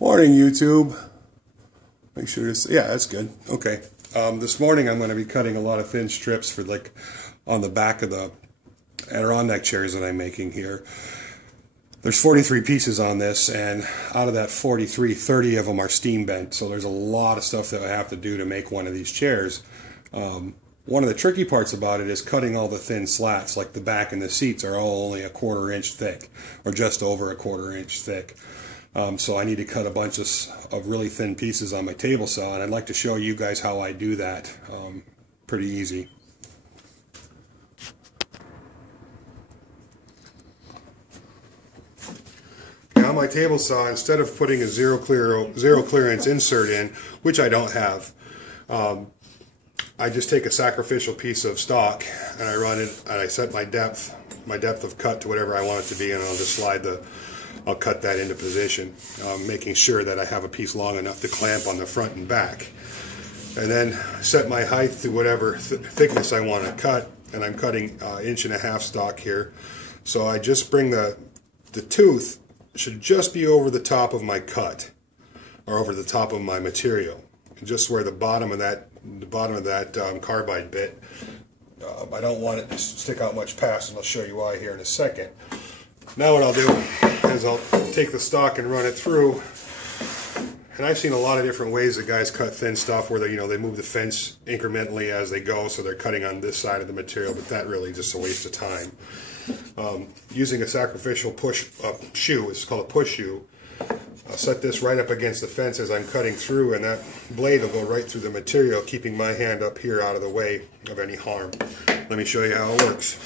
Morning, YouTube. Make sure to yeah, that's good. Okay. This morning I'm going to be cutting a lot of thin strips for on the back of the Adirondack chairs that I'm making here. There's 43 pieces on this, and out of that 43, 30 of them are steam bent. So there's a lot of stuff that I have to do to make one of these chairs. One of the tricky parts about it is cutting all the thin slats, like the back and the seats are all only a 1/4 inch thick, or just over a 1/4 inch thick. So I need to cut a bunch of really thin pieces on my table saw, and I'd like to show you guys how I do that. Pretty easy. Now on my table saw, instead of putting a zero clearance insert in, which I don't have, I just take a sacrificial piece of stock and I run it, and I set my depth of cut to whatever I want it to be, and I'll just I'll cut that into position, making sure that I have a piece long enough to clamp on the front and back. And then set my height to whatever thickness I want to cut, and I'm cutting 1.5 inch stock here. So I just bring the tooth should just be over the top of my cut, or over the top of my material, just where the bottom of that carbide bit. I don't want it to stick out much past, and I'll show you why here in a second. Now what I'll do is I'll take the stock and run it through, and I've seen a lot of different ways that guys cut thin stuff where they move the fence incrementally as they go, so they're cutting on this side of the material, but that really is just a waste of time. Using a sacrificial push shoe, it's called a push shoe, I'll set this right up against the fence as I'm cutting through, and that blade will go right through the material, keeping my hand up here out of the way of any harm. Let me show you how it works.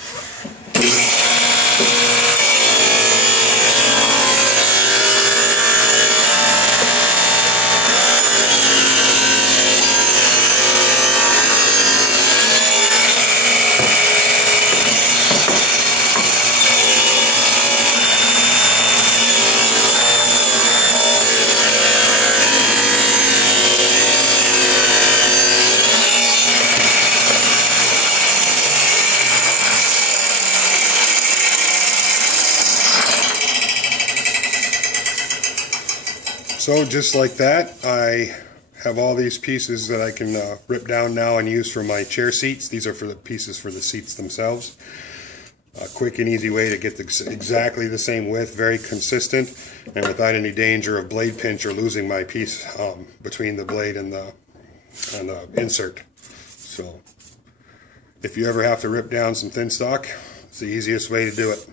So just like that, I have all these pieces that I can rip down now and use for my chair seats. These are for the pieces for the seats themselves. A quick and easy way to get exactly the same width, very consistent, and without any danger of blade pinch or losing my piece between the blade and the insert. So if you ever have to rip down some thin stock, it's the easiest way to do it.